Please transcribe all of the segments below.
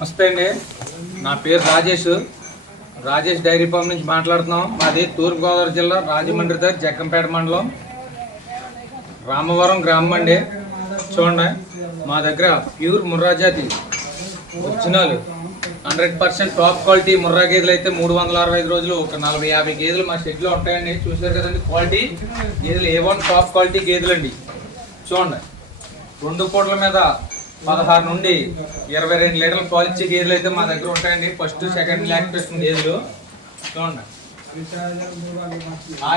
నమస్తే అండి, నా పేరు రాజేష్ డైరీ ఫామ్ నుంచి మాట్లాడుతున్నాం. మాది తూర్పుగోదావరి జిల్లా రాజమండ్రి దగ్గర జగ్గంపేట మండలం రామవరం గ్రామం అండి. చూడండి, మా దగ్గర ప్యూర్ ముర్రా జాతి ఒరిజినల్ 100% టాప్ క్వాలిటీ ముర్రా గేదెలు అయితే 365 రోజులు ఒక 40-50 గేదెలు మా షెడ్లో ఉంటాయండి. చూసారు కదండి, క్వాలిటీ గేదెలు A1 టాప్ క్వాలిటీ గేదెలు అండి. చూడండి, 2 పూటల మీద 16 నుండి 22 లీటర్ల పాలిచ్చే గేదెలు అయితే మా దగ్గర ఉంటాయండి. ఫస్ట్ సెకండ్ లాక్టేషన్ గేదెలు చూడండి,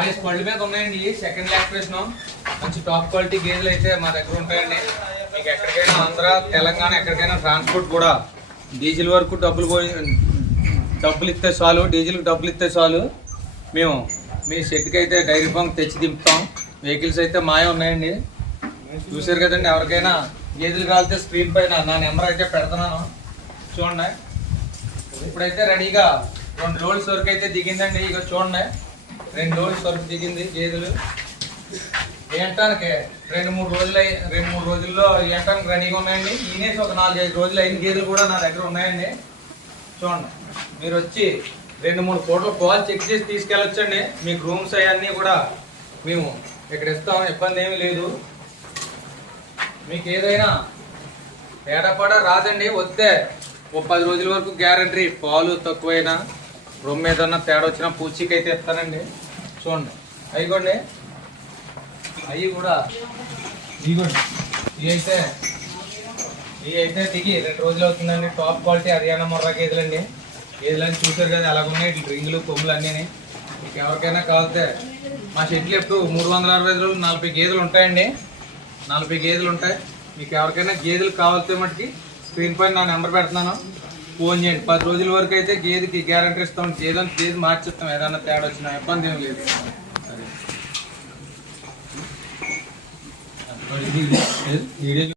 RS పళ్ళు మీద ఉన్నాయండి. సెకండ్ లాక్టేషన్ మంచి టాప్ క్వాలిటీ గేదెలు అయితే మా దగ్గర ఉంటాయండి. మీకు ఎక్కడికైనా ఆంధ్ర తెలంగాణ ఎక్కడికైనా ట్రాన్స్పోర్ట్ కూడా డీజిల్ వరకు డబ్బులు ఇస్తే చాలు, డీజిల్కి డబ్బులు ఇస్తే చాలు, మేము మీ షెడ్కి అయితే డైరీ ఫామ్ తెచ్చి దింపుతాం. వెహికల్స్ అయితే మాయే ఉన్నాయండి. చూసారు కదండి, ఎవరికైనా గేదెలు కాలితే స్క్రీన్ పైన నా నెంబర్ అయితే పెడుతున్నాను. చూడండి, ఇప్పుడైతే రెడీగా 2 రోజుల వరకు అయితే దిగిందండి. ఇక చూడండి, 2 రోజుల వరకు దిగింది గేదెలు. ఏంటానికి 2-3 రోజుల్లో ఏంటానికి రెడీగా ఉన్నాయండి. ఈనేసి ఒక 4-5 రోజులు అయిన గేదెలు కూడా నా దగ్గర ఉన్నాయండి. చూడండి, మీరు వచ్చి 2-3 పూటల పాలు చెక్ చేసి తీసుకెళ్ళొచ్చండి. మీకు రూమ్స్ అవన్నీ కూడా మేము ఇక్కడ ఇస్తాం, ఇబ్బంది ఏమీ లేదు. మీకు ఏదైనా తేడాపడ రాదండి, వస్తే ఓ 10 రోజుల వరకు గ్యారంటీ. పాలు తక్కువైనా రొమ్ము ఏదన్నా తేడా వచ్చినా పూచికి అయితే ఇస్తానండి. చూడండి, అయిగోండి, అవి కూడా ఇదిగోండి, ఇవి అయితే దిగి 2 రోజులు అవుతుందండి. టాప్ క్వాలిటీ హర్యానా ముర్రా గేదెలండి. గేదెలని చూసారు కదా ఎలాగున్నాయి, ఇట్లా రింగులు కొమ్ములు అన్నీ. మీకు ఎవరికైనా కావాలితే మా షెడ్లు ఎప్పుడు 365 రోజులు 40 గేదెలు ఉంటాయండి. 40 గేదెలు ఉంటాయి. మీకు ఎవరికైనా గేదెలు కావాలితే మటుకి స్క్రీన్ పైన నా నెంబర్ పెడుతున్నాను, ఫోన్ చేయండి. 10 రోజుల వరకు అయితే గేదెకి గ్యారంటీ ఇస్తాం. గేదె మార్చిస్తాం, ఏదైనా తేడా వచ్చినా ఇబ్బంది ఏం లేదు. సరే,